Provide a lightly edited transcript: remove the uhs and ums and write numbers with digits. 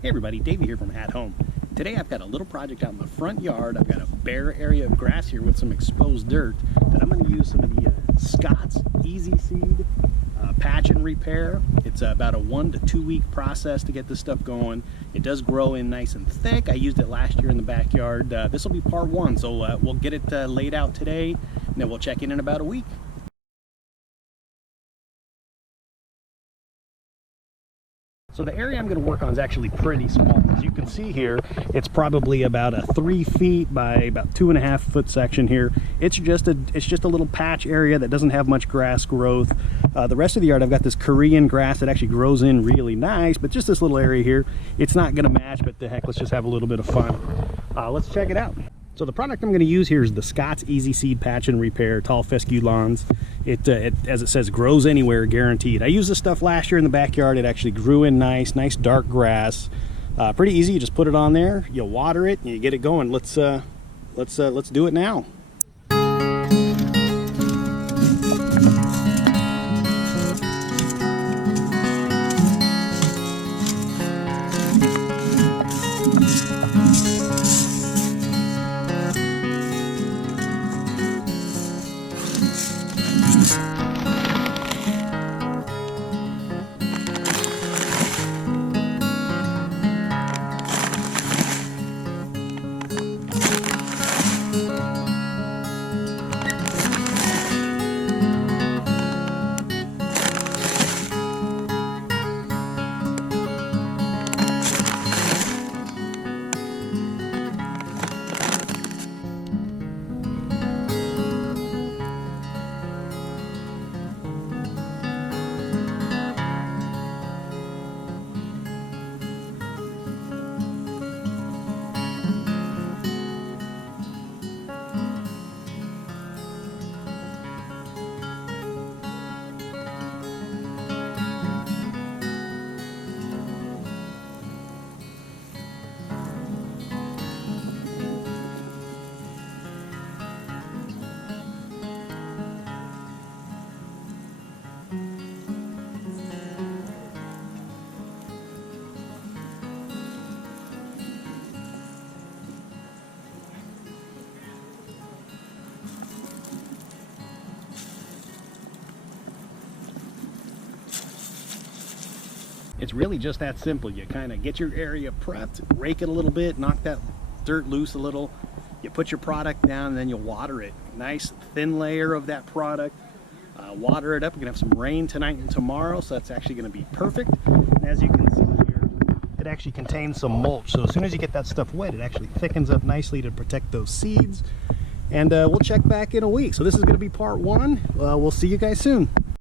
Hey everybody, Davey here from At Home. Today I've got a little project out in the front yard. I've got a bare area of grass here with some exposed dirt that I'm going to use some of the Scott's Easy Seed patch and repair. It's about a 1 to 2 week process to get this stuff going. It does grow in nice and thick. I used it last year in the backyard. This will be part one, so we'll get it laid out today, and then we'll check in about a week. So the area I'm going to work on is actually pretty small. As you can see here, it's probably about a 3 feet by about 2.5 foot section here. It's just a little patch area that doesn't have much grass growth. The rest of the yard, I've got this Korean grass that actually grows in really nice, but just this little area here, it's not going to match, but the heck, let's just have a little bit of fun. Let's check it out. So the product I'm going to use here is the Scott's Easy Seed Patch and Repair Tall Fescue Lawns. It, as it says, grows anywhere, guaranteed. I used this stuff last year in the backyard. It actually grew in nice dark grass. Pretty easy. You just put it on there, you water it, and you get it going. Let's do it now. It's really just that simple. You kind of get your area prepped, rake it a little bit, knock that dirt loose a little. You put your product down, and then you water it. Nice thin layer of that product. Water it up. We're gonna have some rain tonight and tomorrow, so that's actually gonna be perfect. And as you can see here, it actually contains some mulch. So as soon as you get that stuff wet, it actually thickens up nicely to protect those seeds. And we'll check back in a week. So this is gonna be part one. We'll see you guys soon.